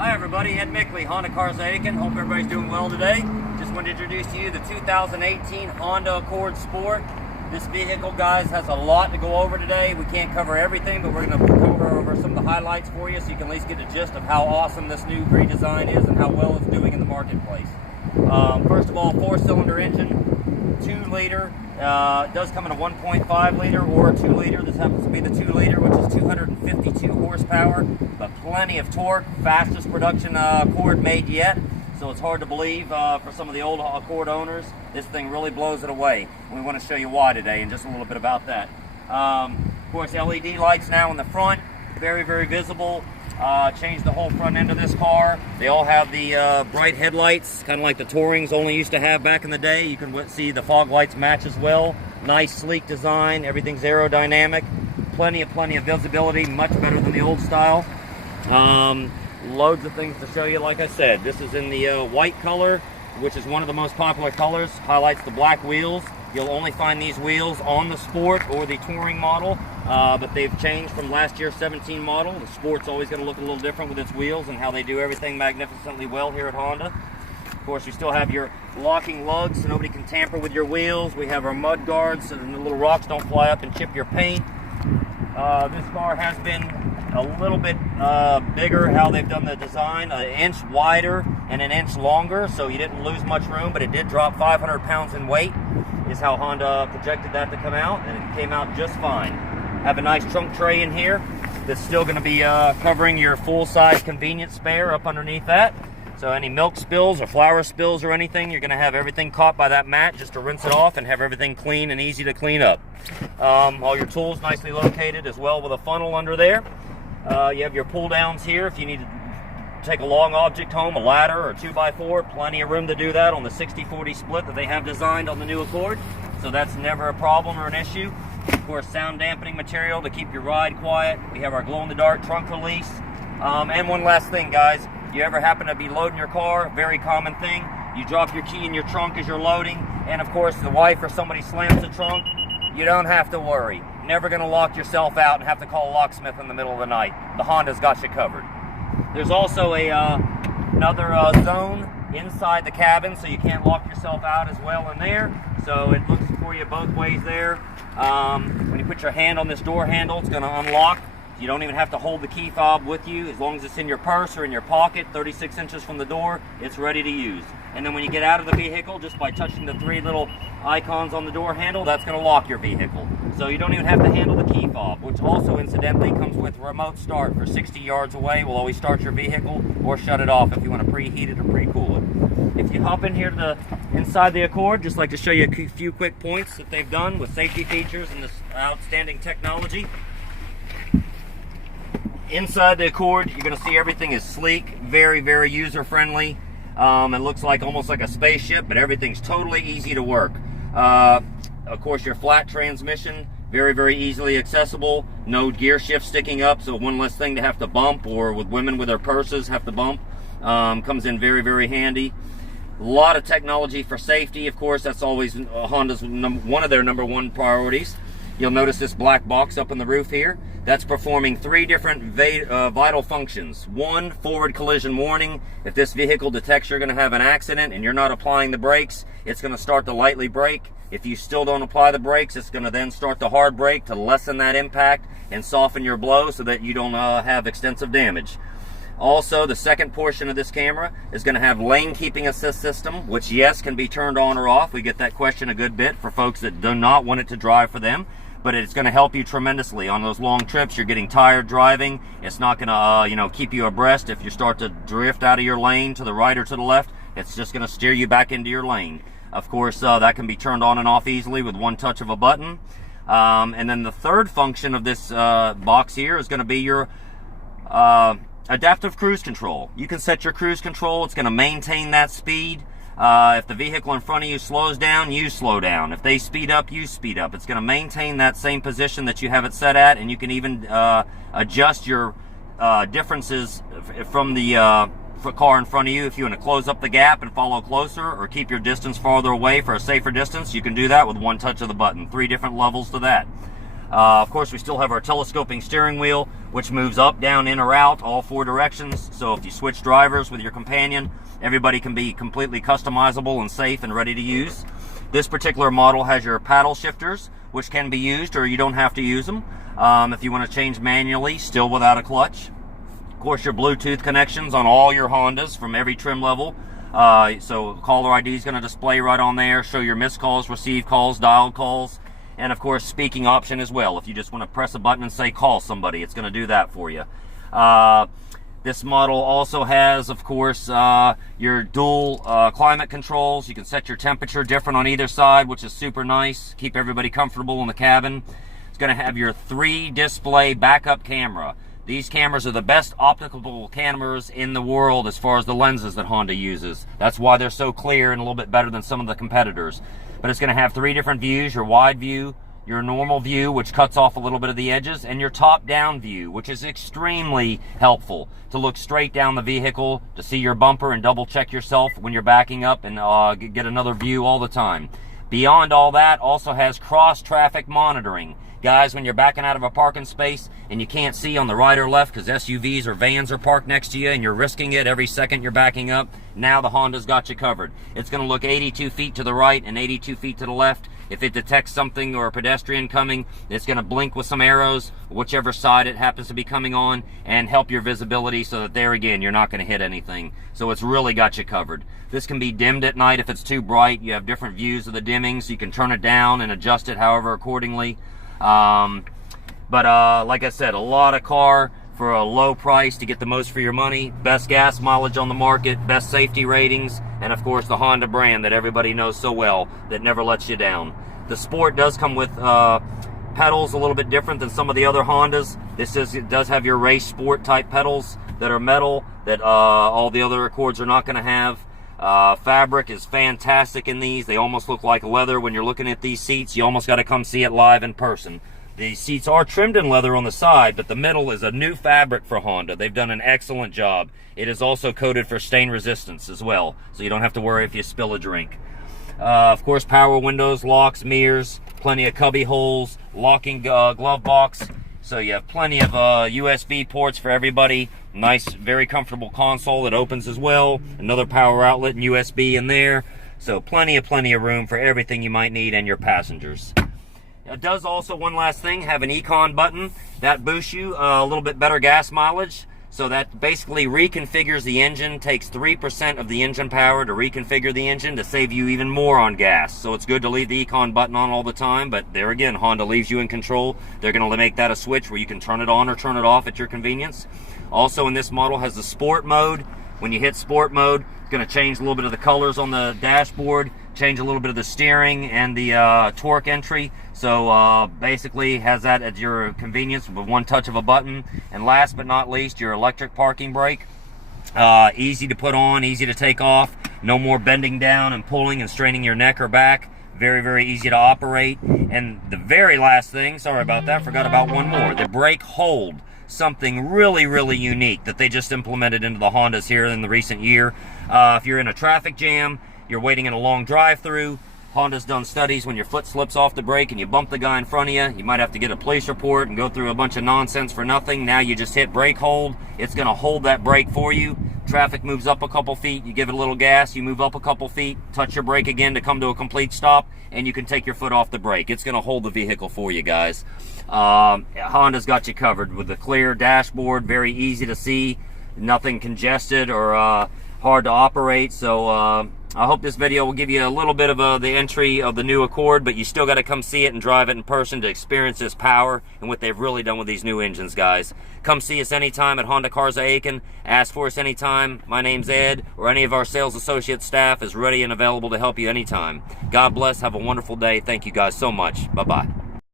Hi everybody, Ed Mickley, Honda Cars Aiken. Hope everybody's doing well today. Just wanted to introduce to you the 2018 Honda Accord Sport. This vehicle, guys, has a lot to go over today. We can't cover everything, but we're going to cover over some of the highlights for you so you can at least get a gist of how awesome this new redesign is and how well it's doing in the marketplace. First of all, 4-cylinder engine, 2-liter. It does come in a 1.5 liter or a 2 liter. This happens to be the 2 liter, which is 252 horsepower, but plenty of torque. Fastest production Accord made yet. So it's hard to believe for some of the old Accord owners. This thing really blows it away. We want to show you why today and just a little bit about that. Of course, LED lights now in the front, very, very visible. Changed the whole front end of this car. They all have the bright headlights, kind of like the Tourings only used to have back in the day. You can see the fog lights match as well. Nice, sleek design. Everything's aerodynamic. Plenty of visibility, much better than the old style. Loads of things to show you. Like I said, this is in the white color, which is one of the most popular colors. Highlights the black wheels. You'll only find these wheels on the Sport or the Touring model, but they've changed from last year's 17 model. The Sport's always going to look a little different with its wheels and how they do everything magnificently well here at Honda. Of course, you still have your locking lugs so nobody can tamper with your wheels. We have our mud guards so the little rocks don't fly up and chip your paint. This car has been a little bit bigger how they've done the design, an inch wider and an inch longer, so you didn't lose much room, but it did drop 500 pounds in weight, is how Honda projected that to come out, and it came out just fine. Have a nice trunk tray in here that's still going to be covering your full-size convenience spare up underneath that. So any milk spills or flour spills or anything, you're going to have everything caught by that mat just to rinse it off and have everything clean and easy to clean up. All your tools nicely located as well with a funnel under there. You have your pull downs here if you need to take a long object home, a ladder or 2x4, plenty of room to do that on the 60-40 split that they have designed on the new Accord. So that's never a problem or an issue. Of course, sound dampening material to keep your ride quiet. We have our glow-in-the-dark trunk release. And one last thing, guys. You ever happen to be loading your car, very common thing, you drop your key in your trunk as you're loading, and of course the wife or somebody slams the trunk, you don't have to worry. Never going to lock yourself out and have to call a locksmith in the middle of the night. The Honda's got you covered. There's also another zone inside the cabin, so you can't lock yourself out as well in there. So it looks for you both ways there. When you put your hand on this door handle, it's going to unlock. You don't even have to hold the key fob with you. As long as it's in your purse or in your pocket, 36 inches from the door, it's ready to use. And then when you get out of the vehicle, just by touching the 3 little icons on the door handle, that's going to lock your vehicle. So you don't even have to handle the key fob, which also incidentally comes with remote start for 60 yards away. Will always start your vehicle or shut it off if you want to preheat it or pre-cool it. If you hop in here to the inside the Accord, just like to show you a few quick points that they've done with safety features and this outstanding technology. Inside the Accord, you're going to see everything is sleek, very, very user-friendly. It looks like almost like a spaceship, but everything's totally easy to work. Of course, your flat transmission, very, very easily accessible. No gear shift sticking up, so one less thing to have to bump, or with women with their purses have to bump. Comes in very, very handy. A lot of technology for safety, of course. That's always Honda's one of their #1 priorities. You'll notice this black box up on the roof here. That's performing 3 different vital functions. 1, forward collision warning. If this vehicle detects you're going to have an accident and you're not applying the brakes, it's going to start to lightly brake. If you still don't apply the brakes, it's going to then start the hard brake to lessen that impact and soften your blow so that you don't have extensive damage. Also, the second portion of this camera is going to have lane keeping assist system, which yes, can be turned on or off. We get that question a good bit for folks that do not want it to drive for them. But it's going to help you tremendously on those long trips. You're getting tired driving. It's not going to, keep you abreast. If you start to drift out of your lane to the right or to the left, it's just going to steer you back into your lane. Of course, that can be turned on and off easily with one touch of a button. And then the third function of this box here is going to be your adaptive cruise control. You can set your cruise control. It's going to maintain that speed. If the vehicle in front of you slows down, you slow down. If they speed up, you speed up. It's going to maintain that same position that you have it set at, and you can even adjust your differences from the car in front of you. If you want to close up the gap and follow closer, or keep your distance farther away for a safer distance, you can do that with one touch of the button. 3 different levels to that. Of course, we still have our telescoping steering wheel, which moves up, down, in, or out, all 4 directions. So if you switch drivers with your companion, everybody can be completely customizable and safe and ready to use. This particular model has your paddle shifters, which can be used, or you don't have to use them. If you want to change manually, still without a clutch. Of course, your Bluetooth connections on all your Hondas from every trim level. So caller ID is going to display right on there, show your missed calls, received calls, dialed calls, and of course speaking option as well. If you just want to press a button and say call somebody, it's going to do that for you. This model also has, of course, your dual climate controls. You can set your temperature different on either side, which is super nice. Keep everybody comfortable in the cabin. It's going to have your 3-display backup camera. These cameras are the best optical cameras in the world as far as the lenses that Honda uses. That's why they're so clear and a little bit better than some of the competitors. But it's going to have 3 different views: your wide view, your normal view, which cuts off a little bit of the edges, and your top-down view, which is extremely helpful to look straight down the vehicle, to see your bumper and double-check yourself when you're backing up, and get another view all the time. Beyond all that, also has cross-traffic monitoring. Guys, when you're backing out of a parking space and you can't see on the right or left because SUVs or vans are parked next to you and you're risking it every second you're backing up, now the Honda's got you covered. It's going to look 82 feet to the right and 82 feet to the left. If it detects something or a pedestrian coming, it's going to blink with some arrows, whichever side it happens to be coming on, and help your visibility so that there again, you're not going to hit anything. So it's really got you covered. This can be dimmed at night if it's too bright. You have different views of the dimming, so you can turn it down and adjust it however accordingly. Like I said, a lot of car for a low price to get the most for your money. Best gas mileage on the market, best safety ratings, and of course the Honda brand that everybody knows so well that never lets you down. The Sport does come with pedals a little bit different than some of the other Hondas. It does have your race sport type pedals that are metal that all the other Accords are not going to have. Fabric is fantastic in these. They almost look like leather. When you're looking at these seats, you almost got to come see it live in person. The seats are trimmed in leather on the side, but the middle is a new fabric for Honda. They've done an excellent job. It is also coated for stain resistance as well, so you don't have to worry if you spill a drink. Of course, power windows, locks, mirrors, plenty of cubby holes, locking glove box. So you have plenty of USB ports for everybody. Nice, very comfortable console that opens as well. Another power outlet and USB in there. So plenty of room for everything you might need and your passengers. It does also, one last thing, have an Econ button. That boosts you a little bit better gas mileage. So that basically reconfigures the engine, takes 3% of the engine power to reconfigure the engine to save you even more on gas. So it's good to leave the Econ button on all the time, but there again, Honda leaves you in control. They're going to make that a switch where you can turn it on or turn it off at your convenience. Also in this model has the Sport mode. When you hit Sport mode, it's going to change a little bit of the colors on the dashboard, change a little bit of the steering and the torque entry. So basically has that at your convenience with one touch of a button. And last but not least, your electric parking brake. Easy to put on, easy to take off. No more bending down and pulling and straining your neck or back. Very easy to operate. And the very last thing, sorry about that, forgot about one more. The brake hold. Something really unique that they just implemented into the Hondas here in the recent year. If you're in a traffic jam, you're waiting in a long drive-through, Honda's done studies when your foot slips off the brake and you bump the guy in front of you, you might have to get a police report and go through a bunch of nonsense for nothing. Now you just hit brake hold. It's going to hold that brake for you. Traffic moves up a couple feet, you give it a little gas, you move up a couple feet, touch your brake again to come to a complete stop, and you can take your foot off the brake. It's going to hold the vehicle for you guys. Honda's got you covered with a clear dashboard, very easy to see, nothing congested or hard to operate. So I hope this video will give you a little bit of the entry of the new Accord, but you still got to come see it and drive it in person to experience this power and what they've really done with these new engines, guys. Come see us anytime at Honda Cars of Aiken. Ask for us anytime. My name's Ed, or any of our sales associate staff is ready and available to help you anytime. God bless. Have a wonderful day. Thank you guys so much. Bye-bye.